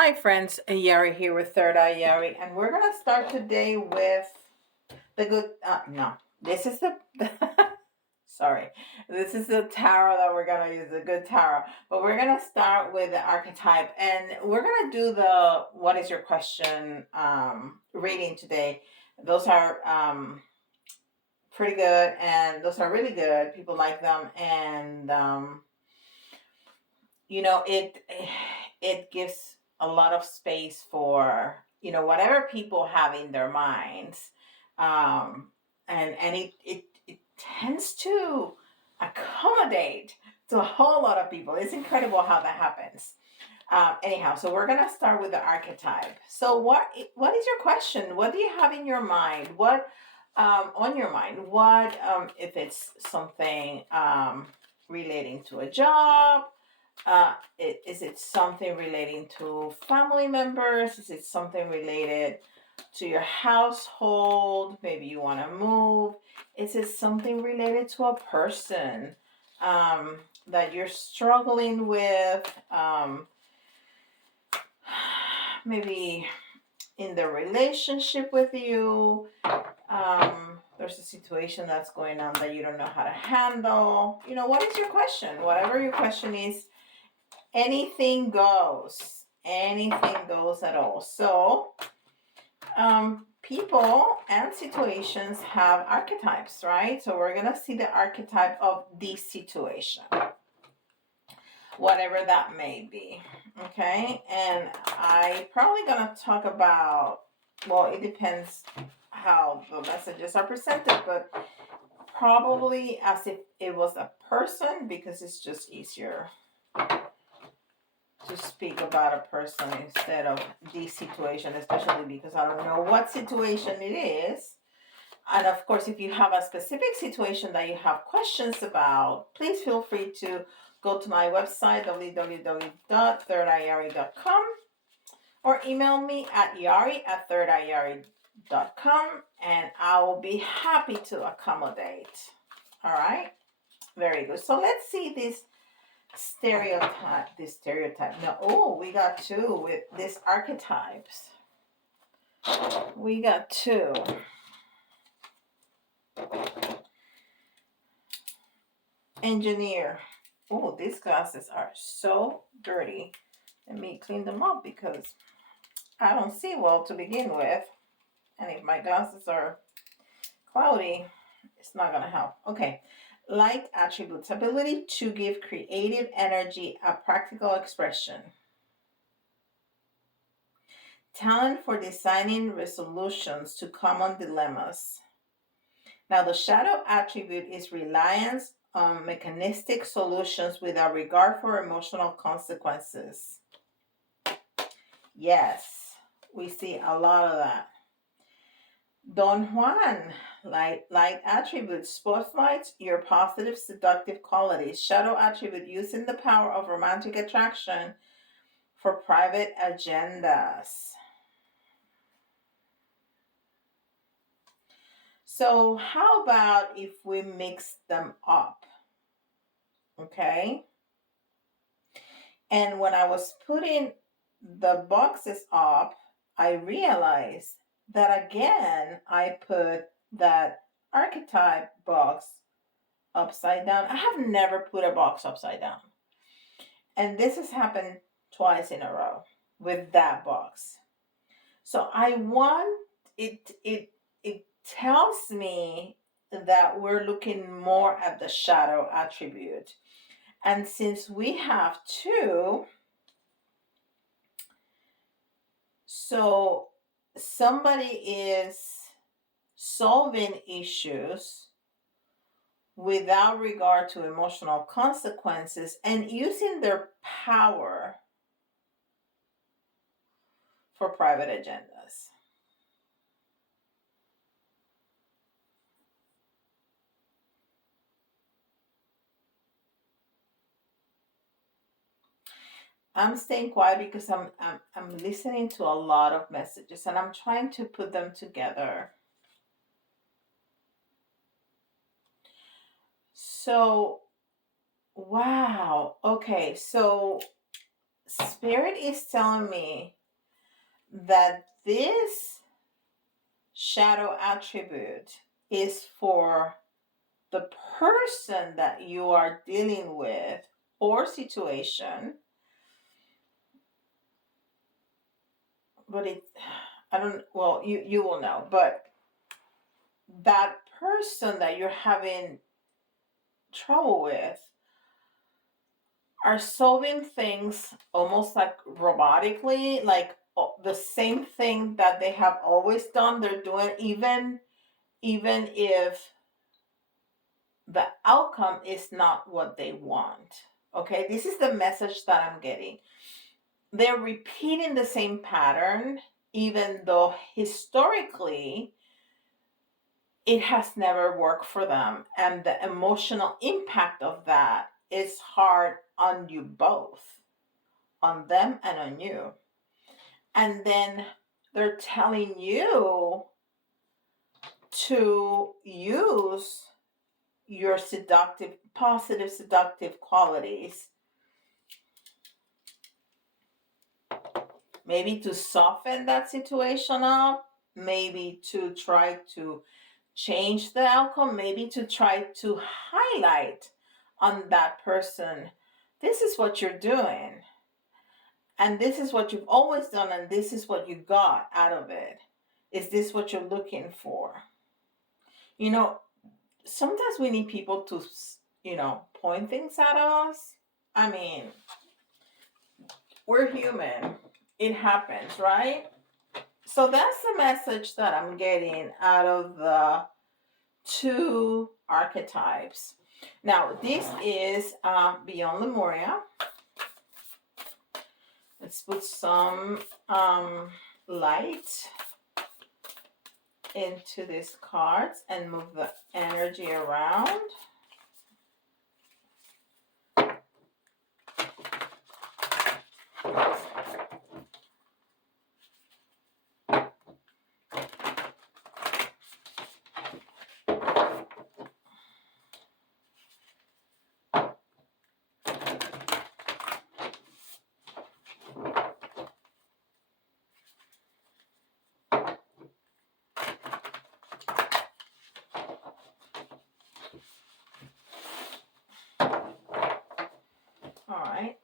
Hi friends, Yari here with Third Eye Yari, and we're gonna start today with the good. No, this is the sorry, this is the tarot that we're gonna use, the good tarot. But we're gonna start with the archetype, and we're gonna do the what is your question reading today. Those are pretty good, and those are really good. People like them, and it gives a lot of space for whatever people have in their minds, um, and it tends to accommodate to a whole lot of people. It's incredible how that happens. Anyhow, so we're gonna start with the archetype. So what is your question? What do you have in your mind? What on your mind? What if it's something relating to a job? Is it something relating to family members? Is it something related to your household? Maybe you want to move. Is it something related to a person that you're struggling with? Maybe in the relationship with you, there's a situation that's going on that you don't know how to handle. What is your question? Whatever your question is, anything goes. Anything goes at all. So, people and situations have archetypes, right? So we're gonna see the archetype of the situation, whatever that may be. Okay, and I probably gonna talk about. Well, it depends how the messages are presented, but probably as if it was a person, because it's just easier to speak about a person instead of the situation, especially because I don't know what situation it is. And of course, if you have a specific situation that you have questions about, please feel free to go to my website, www.thirdeyeyari.com, or email me at yari@thirdeyeyari.com, and I will be happy to accommodate. All right? Very good. So let's see this stereotype. No, oh, we got two with these archetypes. We got two. Engineer. Oh, these glasses are so dirty. Let me clean them up because I don't see well to begin with. And if my glasses are cloudy, it's not going to help. Okay. Light attributes. Ability to give creative energy a practical expression. Talent for designing resolutions to common dilemmas. Now, the shadow attribute is reliance on mechanistic solutions without regard for emotional consequences. Yes, we see a lot of that. Don Juan, light attribute, spotlights your positive seductive qualities. Shadow attribute, using the power of romantic attraction for private agendas. So how about if we mix them up? Okay. And when I was putting the boxes up, I realized that again, I put that archetype box upside down. I have never put a box upside down. And this has happened twice in a row with that box. So I want it tells me that we're looking more at the shadow attribute. And since we have two, so somebody is solving issues without regard to emotional consequences and using their power for private agendas. I'm staying quiet because I'm listening to a lot of messages and I'm trying to put them together. So, wow. Okay, so Spirit is telling me that this shadow attribute is for the person that you are dealing with or situation. But I don't, well, you will know, but that person that you're having trouble with are solving things almost like robotically, like the same thing that they have always done, they're doing, even if the outcome is not what they want. Okay, this is the message that I'm getting. They're repeating the same pattern, even though historically it has never worked for them. And the emotional impact of that is hard on you both, on them and on you. And then they're telling you to use your seductive, positive, seductive qualities, maybe to soften that situation up, maybe to try to change the outcome, maybe to try to highlight on that person, this is what you're doing, and this is what you've always done, and this is what you got out of it. Is this what you're looking for? You know, sometimes we need people to, point things at us. I mean, we're human. It happens, right? So that's the message that I'm getting out of the two archetypes. Now, this is Beyond Lemuria. Let's put some light into these cards and move the energy around. All right.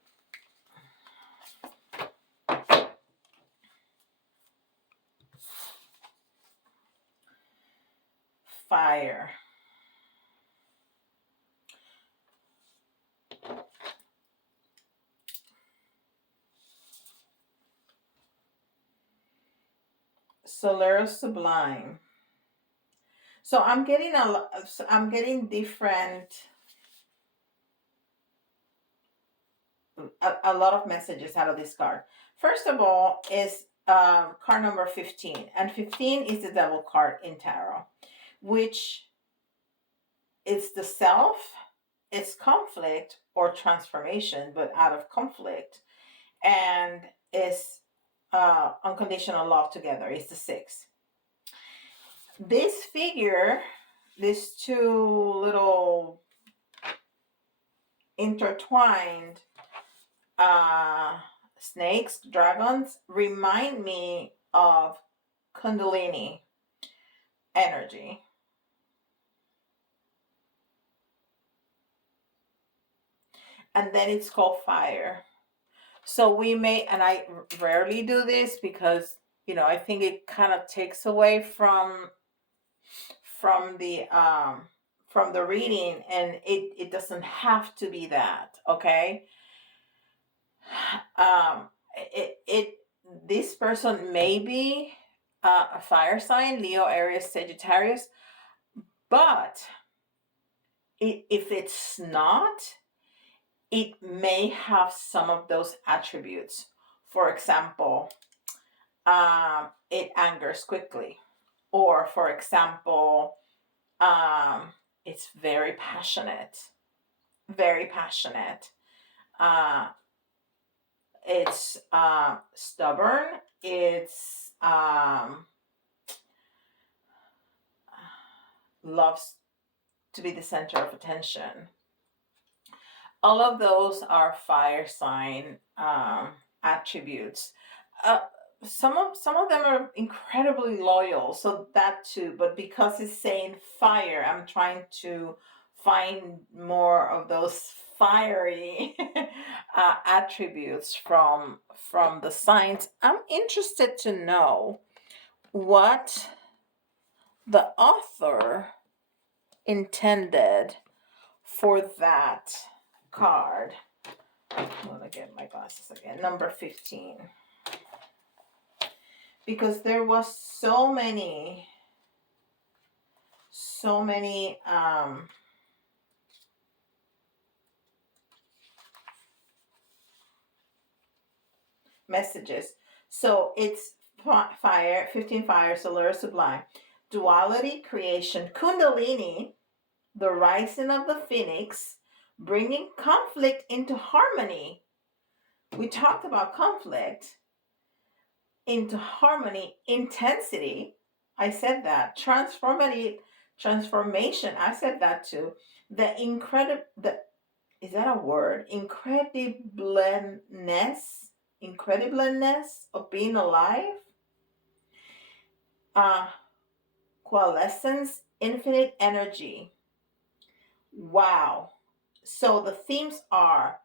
Fire. Solar Sublime. So I'm getting different, a lot of messages out of this card. First of all is card number 15, and 15 is the devil card in tarot, which is the self, it's conflict or transformation, but out of conflict, and is unconditional love together. It's the 6. This figure, these two little intertwined snakes, dragons, remind me of Kundalini energy. And then it's called fire. So we may, and I rarely do this because, I think it kind of takes away from the reading, and it doesn't have to be that, okay? It this person may be a fire sign, Leo, Aries, Sagittarius, but if it's not, it may have some of those attributes. For example, it angers quickly, or for example, it's very passionate, very passionate. It's stubborn. It's loves to be the center of attention. All of those are fire sign attributes. Uh, some of them are incredibly loyal, so that too. But because it's saying fire, I'm trying to find more of those fiery attributes from the signs. I'm interested to know what the author intended for that card. I'm gonna get my glasses again. Number 15. Because there was so many messages. So it's fire, 15 fire, solar sublime, duality, creation, kundalini, the rising of the phoenix, bringing conflict into harmony. We talked about conflict into harmony, intensity. I said that. Transformation. I said that too. The incredible, is that a word? Incredibleness of being alive. Uh, Coalescence, infinite energy. Wow. So the themes are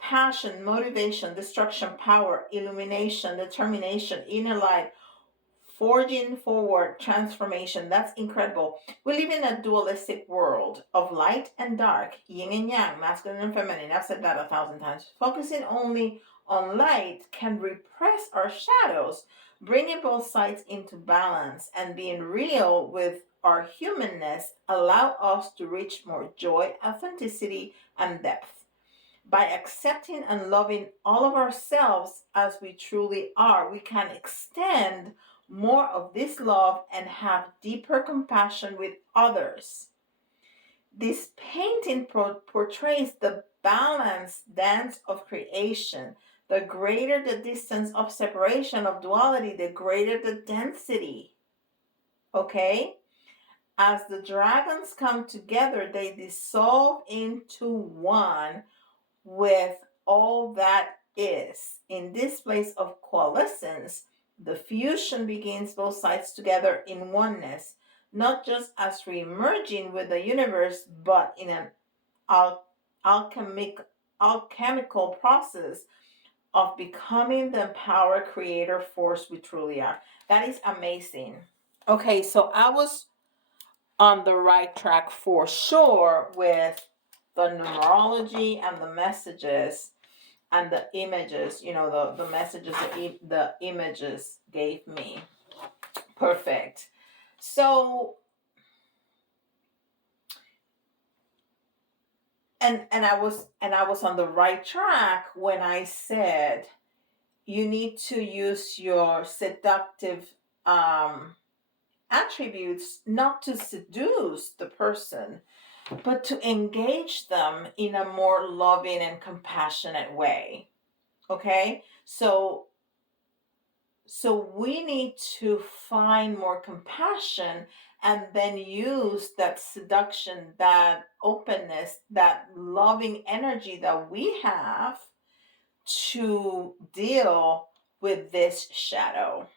passion, motivation, destruction, power, illumination, determination, inner light, forging forward, transformation. That's incredible. We live in a dualistic world of light and dark, yin and yang, masculine and feminine. I've said that 1,000 times. Focusing only on light can repress our shadows, bringing both sides into balance, and being real with our humanness allow us to reach more joy, authenticity, and depth. By accepting and loving all of ourselves as we truly are, we can extend more of this love and have deeper compassion with others. This painting portrays the balanced dance of creation. The greater the distance of separation of duality, the greater the density. Okay? As the dragons come together, they dissolve into one with all that is. In this place of coalescence, the fusion begins both sides together in oneness, not just as re-emerging with the universe, but in an alchemical process of becoming the power creator force we truly are. That is amazing. Okay, so I was on the right track for sure with the numerology and the messages and the images, the messages the images gave me. Perfect. So and I was on the right track when I said you need to use your seductive attributes not to seduce the person, but to engage them in a more loving and compassionate way. Okay? So we need to find more compassion and then use that seduction, that openness, that loving energy that we have to deal with this shadow.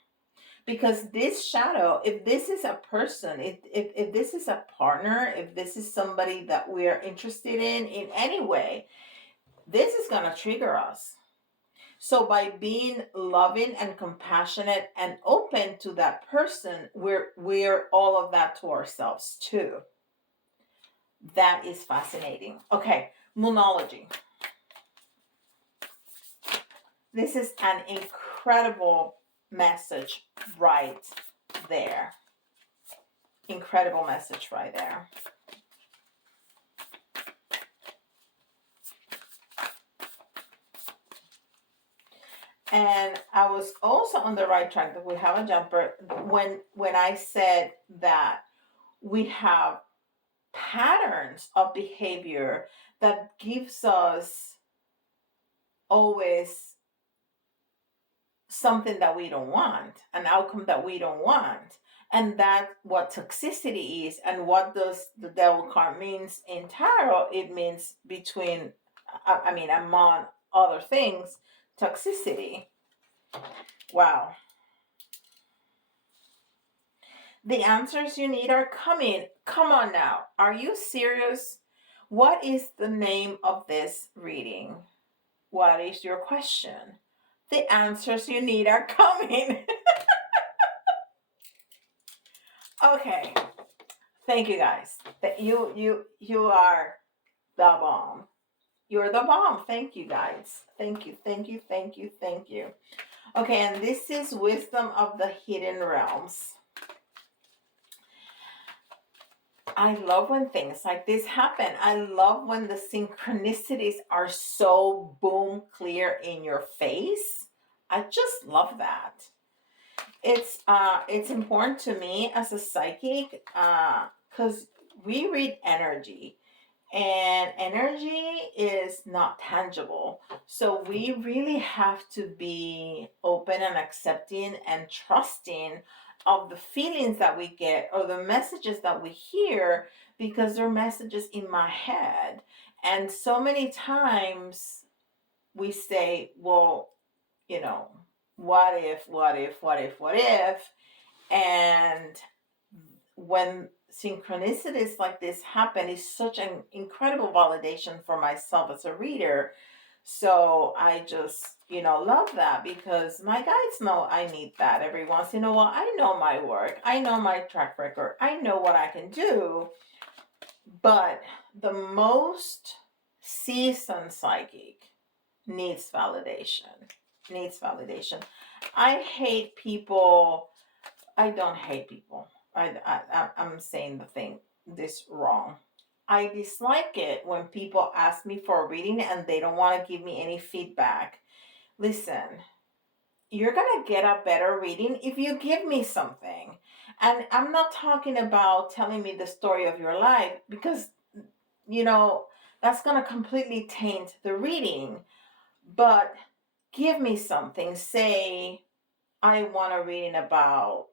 Because this shadow, if this is a person, if this is a partner, if this is somebody that we are interested in any way, this is going to trigger us. So by being loving and compassionate and open to that person, we're all of that to ourselves too. That is fascinating. Okay, Moonology. This is an incredible message right there. Incredible message right there. And I was also on the right track that we have a jumper when I said that we have patterns of behavior that gives us always something that we don't want, an outcome that we don't want. And that's what toxicity is. And what does the devil card means in tarot? It means among other things, toxicity. Wow. The answers you need are coming. Come on now. Are you serious? What is the name of this reading? What is your question? The answers you need are coming. Okay. Thank you guys. That you are the bomb. You're the bomb. Thank you guys. Thank you. Thank you. Thank you. Thank you. Okay, and this is Wisdom of the Hidden Realms. I love when things like this happen. I love when the synchronicities are so boom clear in your face. I just love that. It's important to me as a psychic because we read energy, and energy is not tangible. So we really have to be open and accepting and trusting of the feelings that we get or the messages that we hear, because they're messages in my head. And so many times we say, well, you know, what if, what if, what if, what if? And when synchronicities like this happen, it's such an incredible validation for myself as a reader. So I just, love that, because my guides know I need that every once in a while. I know my work, I know my track record, I know what I can do. But the most seasoned psychic needs validation. Needs validation. I hate people. I don't hate people. I'm saying this wrong. I dislike it when people ask me for a reading and they don't want to give me any feedback. Listen, you're going to get a better reading if you give me something. And I'm not talking about telling me the story of your life, because, that's going to completely taint the reading. But give me something. Say, I want a reading about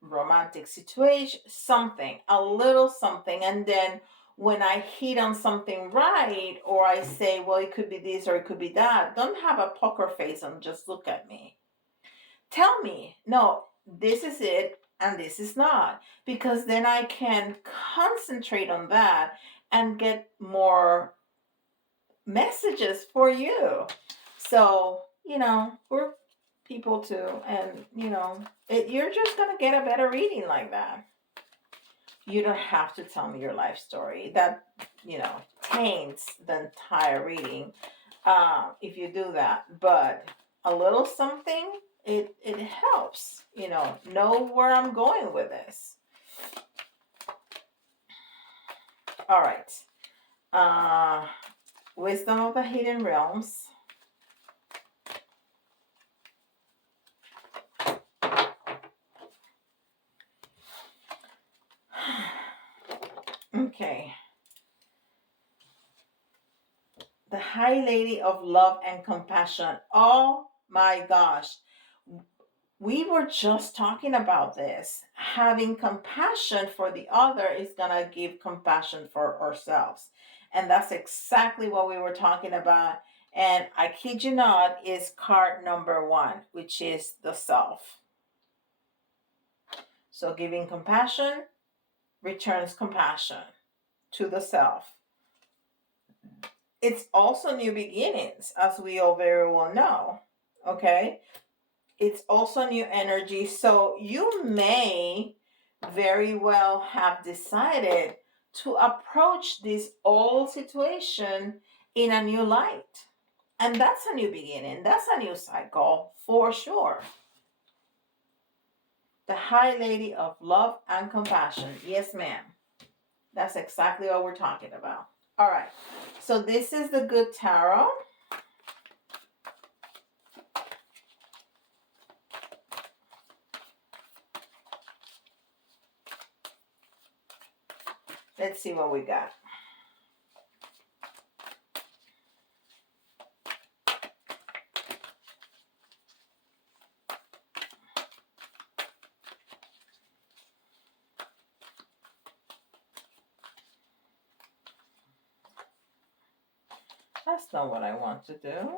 romantic situation, something, a little something. And then when I hit on something right, or I say, well, it could be this or it could be that, don't have a poker face and just look at me. Tell me, no, this is it and this is not, because then I can concentrate on that and get more messages for you. So, we're people too, and you're just gonna get a better reading like that. You don't have to tell me your life story. That taints the entire reading if you do that. But a little something, it helps. Know where I'm going with this. All right. Wisdom of the Hidden Realms. Okay. The High Lady of Love and Compassion. Oh my gosh. We were just talking about this. Having compassion for the other is going to give compassion for ourselves. And that's exactly what we were talking about. And I kid you not, is card number 1, which is the self. So giving compassion returns compassion to the self. It's also new beginnings, as we all very well know. Okay? It's also new energy. So you may very well have decided to approach this old situation in a new light. And that's a new beginning. That's a new cycle for sure. The High Lady of Love and Compassion. Yes, ma'am. That's exactly what we're talking about. All right. So this is the Good Tarot. Let's see what we got. That's not what I want to do.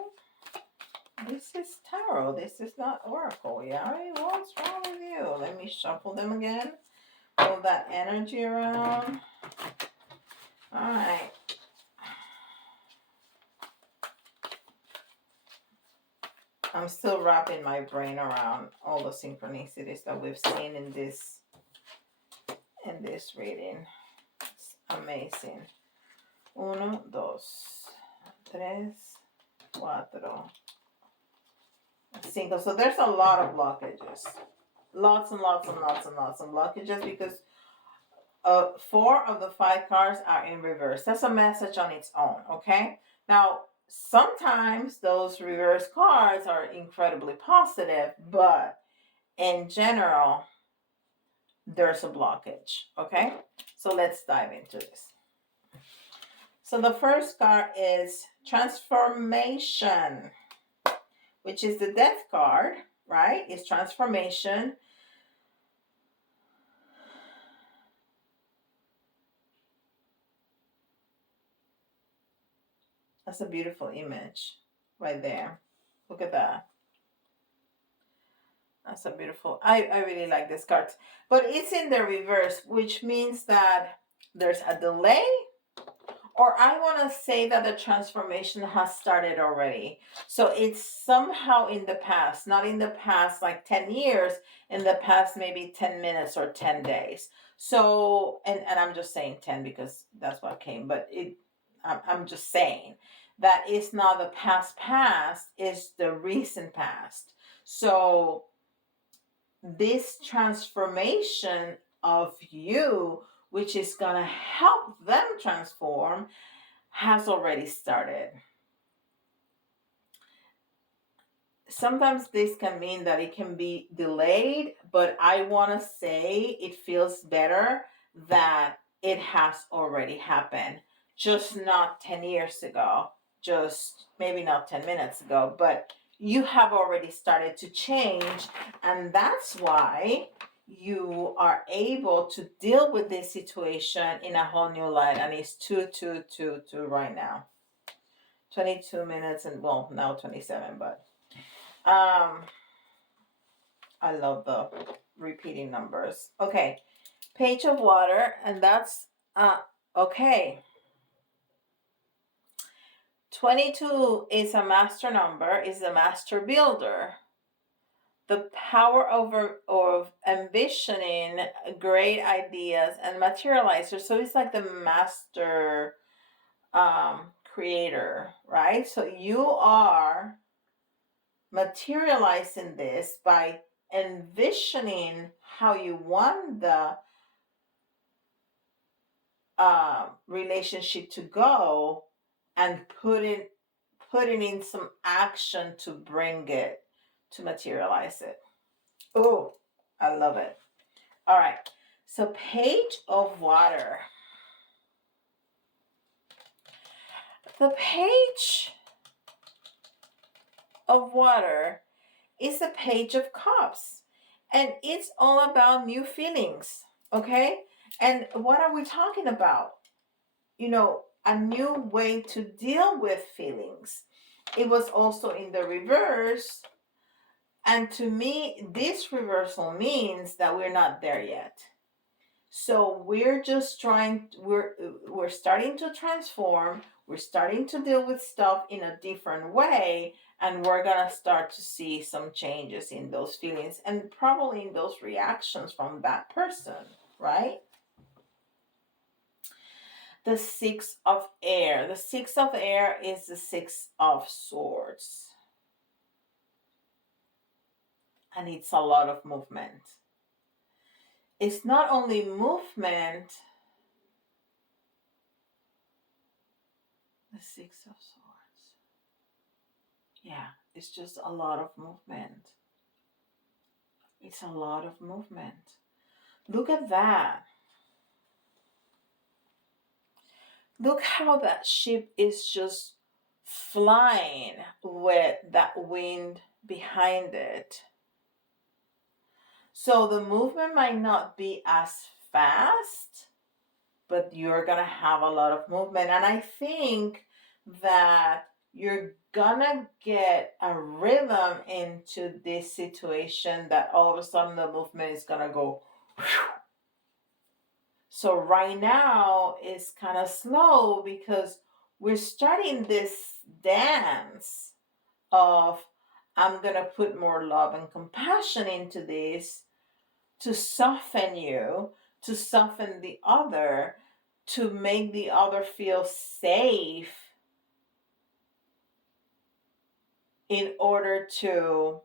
This is tarot. This is not oracle. Yeah, what's wrong with you? Let me shuffle them again. Move that energy around. All right. I'm still wrapping my brain around all the synchronicities that we've seen in this reading. It's amazing. 1, 2, 3, 4, 5. So there's a lot of blockages. Lots and lots and lots and lots of blockages because 4 of the 5 cards are in reverse. That's a message on its own, okay? Now, sometimes those reverse cards are incredibly positive, but in general, there's a blockage, okay? So let's dive into this. So the first card is transformation, which is the death card, right? It's transformation. That's a beautiful image right there. Look at that. That's a beautiful, I really like this card. But it's in the reverse, which means that there's a delay, or I want to say that the transformation has started already. So it's somehow in the past, not in the past like 10 years, in the past maybe 10 minutes or 10 days. So, and I'm just saying 10 because that's what came, but I'm just saying that it's not the past, it's the recent past. So this transformation of you, which is going to help them transform, has already started. Sometimes this can mean that it can be delayed, but I want to say it feels better that it has already happened. Just not 10 years ago, just maybe not 10 minutes ago, but you have already started to change, and that's why you are able to deal with this situation in a whole new light. And it's 2 right now. 22 minutes and well, now 27, but I love the repeating numbers. Okay, Page of Water, and that's okay. 22 is a master number, is a master builder. The power of envisioning great ideas and materializer. So it's like the master creator, right? So you are materializing this by envisioning how you want the relationship to go and putting in some action to bring it, to materialize it. Oh, I love it. All right, so Page of Water. The Page of Water is the Page of Cups, and it's all about new feelings, okay? And what are we talking about? You know, a new way to deal with feelings. It was also in the reverse, and to me, this reversal means that we're not there yet. So we're just we're starting to transform, we're starting to deal with stuff in a different way, and we're gonna start to see some changes in those feelings and probably in those reactions from that person, right? The 6 of Air. The 6 of Air is the 6 of Swords. And it's a lot of movement. It's not only movement, the 6 of Swords. Yeah, it's just a lot of movement. It's a lot of movement. Look at that. Look how that ship is just flying with that wind behind it. So the movement might not be as fast, but you're going to have a lot of movement. And I think that you're gonna get a rhythm into this situation that all of a sudden the movement is gonna go. So right now it's kind of slow because we're starting this dance of I'm gonna put more love and compassion into this to soften you, to soften the other, to make the other feel safe in order to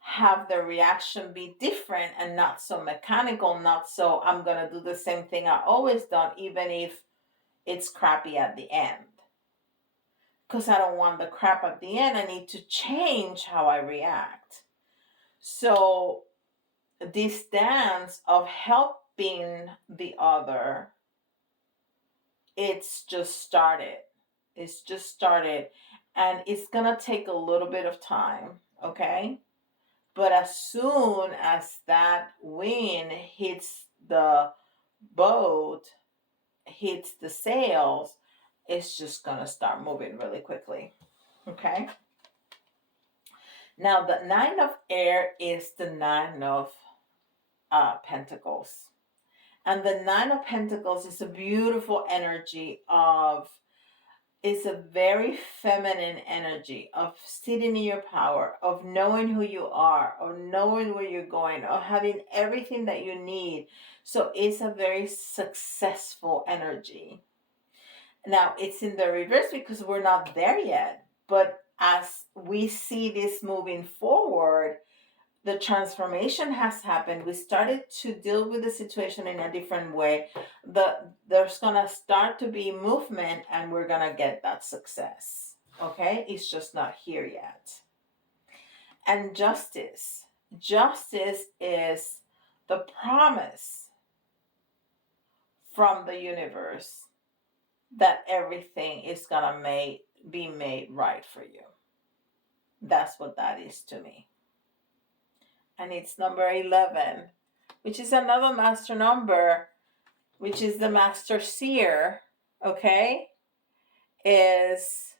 have the reaction be different and not so mechanical, not so I'm gonna do the same thing I always done, even if it's crappy at the end. Because I don't want the crap at the end, I need to change how I react. So this dance of helping the other, it's just started. It's just started. And it's gonna take a little bit of time, okay? But as soon as that wind hits the boat, hits the sails, it's just gonna start moving really quickly, okay? Now, the Nine of Air is the Nine of Pentacles. And the Nine of Pentacles is a beautiful energy of, it's a very feminine energy of sitting in your power, of knowing who you are, of knowing where you're going, of having everything that you need. So it's a very successful energy. Now, it's in the reverse because we're not there yet. But as we see this moving forward, the transformation has happened. We started to deal with the situation in a different way. There's gonna start to be movement and we're gonna get that success. Okay? It's just not here yet. And justice. Justice is the promise from the universe that everything is gonna be made right for you. That's what that is to me. And it's number 11, which is another master number, which is the master seer, okay? Is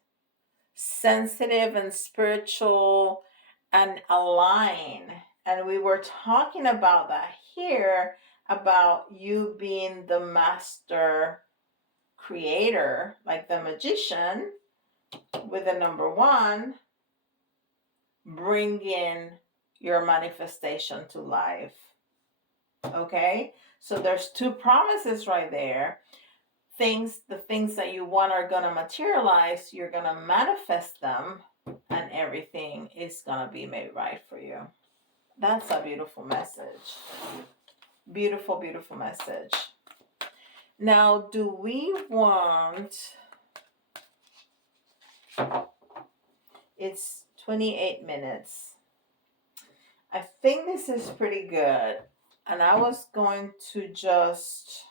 sensitive and spiritual and aligned. And we were talking about that here, about you being the master creator, like the magician, with the number 1, bringing your manifestation to life. Okay, so there's 2 promises right there. The things that you want are gonna materialize, you're gonna manifest them, and everything is gonna be made right for you. That's a beautiful message. Beautiful, beautiful message. Now, do we want, it's 28 minutes. I think this is pretty good. And I was going to just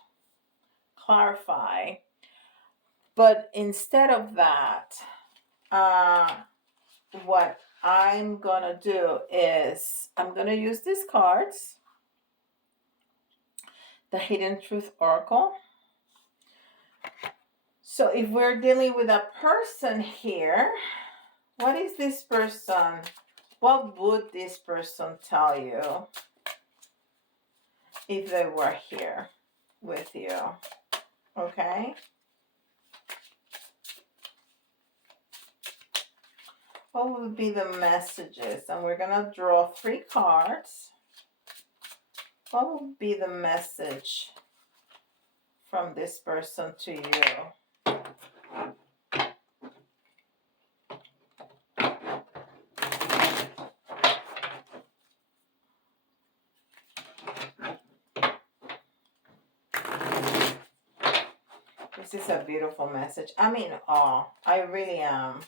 clarify, but instead of that, what I'm gonna do is I'm gonna use these cards, the Hidden Truth Oracle. So if we're dealing with a person here, what is this person? What would this person tell you if they were here with you? Okay. What would be the messages? And we're going to draw 3 cards. What would be the message from this person to you? This is a beautiful message. I'm in awe. I really am.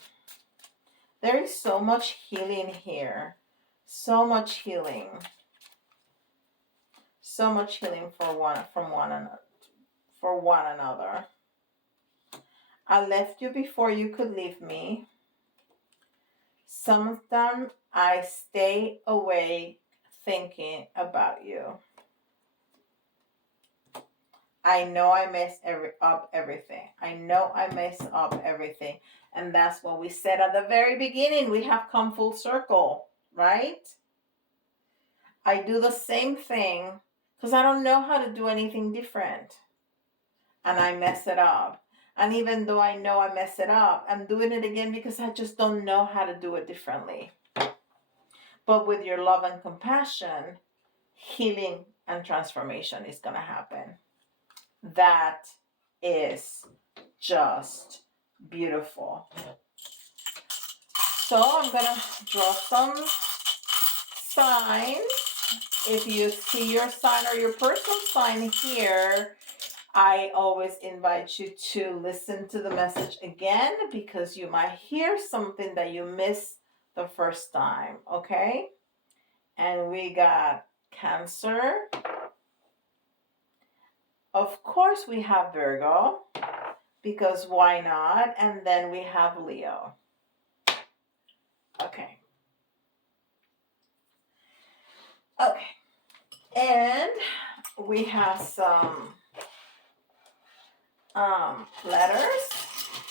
There is so much healing here. So much healing. So much healing from one another. I left you before you could leave me. Sometimes I stay away thinking about you. I know I mess up everything. I know I mess up everything. And that's what we said at the very beginning. We have come full circle, right? I do the same thing because I don't know how to do anything different. And I mess it up. And even though I know I mess it up, I'm doing it again because I just don't know how to do it differently. But with your love and compassion, healing and transformation is going to happen. That is just beautiful. So I'm going to draw some signs. If you see your sign or your personal sign here, I always invite you to listen to the message again because you might hear something that you missed the first time, okay? And we got Cancer. Of course, we have Virgo because why not? And then we have Leo. Okay. Okay. And we have some letters,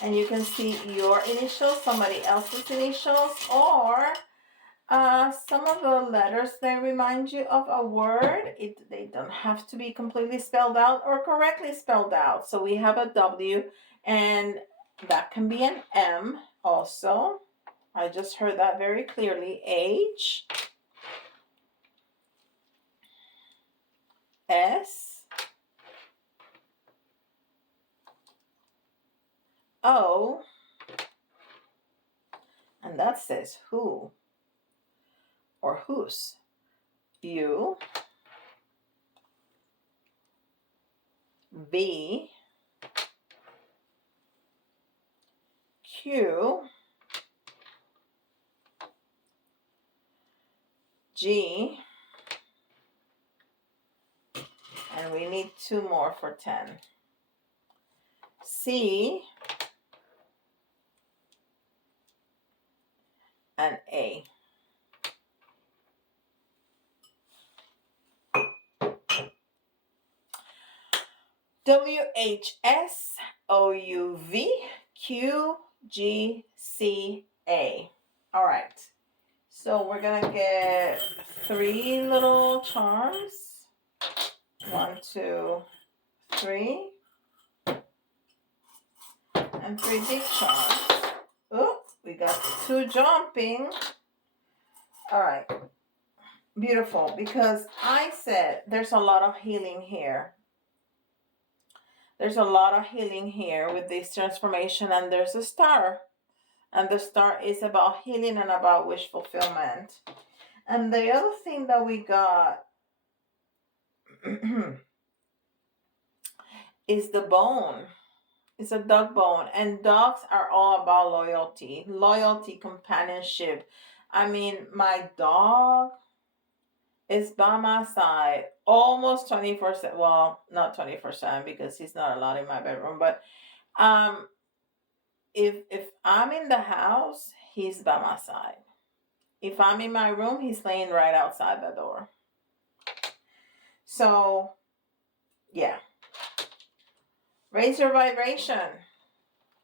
and you can see your initials, somebody else's initials, or some of the letters that remind you of a word. They don't have to be completely spelled out or correctly spelled out. So we have a W, and that can be an M also. I just heard that very clearly. H, S, O, and that says who or whose. U, V, Q, G, and we need 2 more for 10. C, and A. W, H, S, O, U, V, Q, G, C, A. All right. So we're going to get 3 little charms. 1, 2, 3. And 3 big charms. Oh, we got 2 jumping. All right. Beautiful. Because I said there's a lot of healing here. There's a lot of healing here with this transformation, and there's a star. And the star is about healing and about wish fulfillment. And the other thing that we got is the bone. It's a dog bone. And dogs are all about loyalty. Loyalty, companionship. I mean, my dog is by my side almost 24/7. Well, not 24/7 because he's not allowed in my bedroom. But if I'm in the house, he's by my side. If I'm in my room, he's laying right outside the door. So, yeah. Raise your vibration.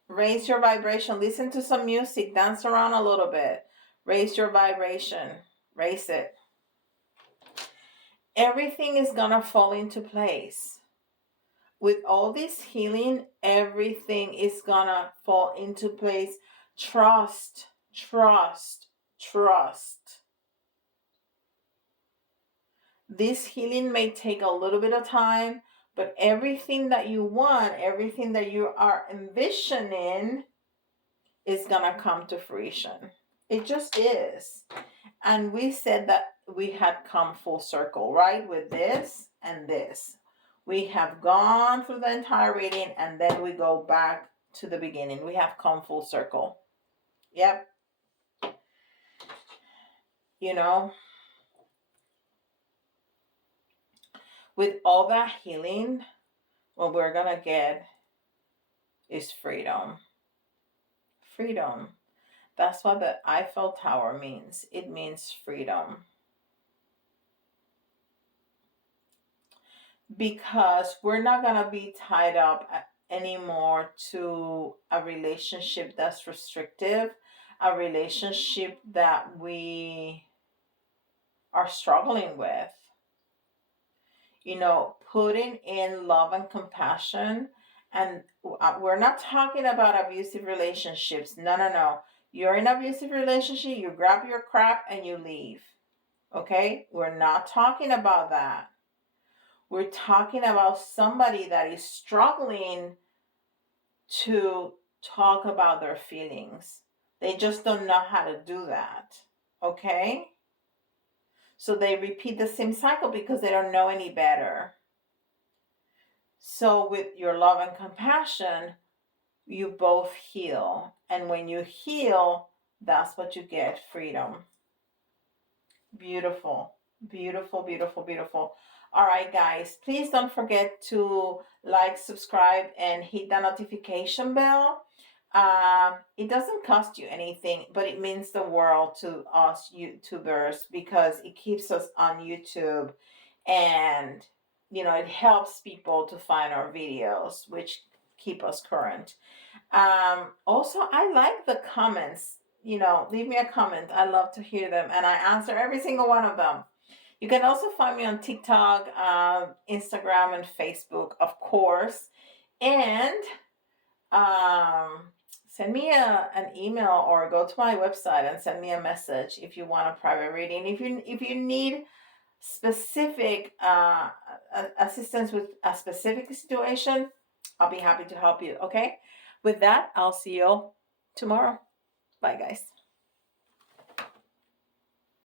Raise your vibration. Listen to some music. Dance around a little bit. Raise your vibration. Raise it. Everything is going to fall into place. With all this healing, everything is going to fall into place. Trust, trust, trust. This healing may take a little bit of time, but everything that you want, everything that you are envisioning is going to come to fruition. It just is. And we said that we had come full circle, right? With this and this. We have gone through the entire reading and then we go back to the beginning. We have come full circle. Yep. You know, with all that healing, what we're going to get is freedom. Freedom. That's what the Eiffel Tower means. It means freedom. because we're not going to be tied up anymore to a relationship that's restrictive, a relationship that we are struggling with. Putting in love and compassion. And we're not talking about abusive relationships. No, no, no. You're in an abusive relationship, you grab your crap and you leave. Okay? We're not talking about that. We're talking about somebody that is struggling to talk about their feelings. They just don't know how to do that. Okay? So they repeat the same cycle because they don't know any better. So with your love and compassion, you both heal. And when you heal, that's what you get, freedom. Beautiful, beautiful, beautiful, beautiful. All right, guys, please don't forget to like, subscribe, and hit the notification bell. It doesn't cost you anything, but it means the world to us YouTubers because it keeps us on YouTube, and it helps people to find our videos, which keep us current. Also, I like the comments. Leave me a comment. I love to hear them, and I answer every single one of them. You can also find me on TikTok, Instagram, and Facebook, of course. And send me an email or go to my website and send me a message if you want a private reading. If you need specific assistance with a specific situation, I'll be happy to help you. Okay. With that, I'll see you tomorrow. Bye, guys.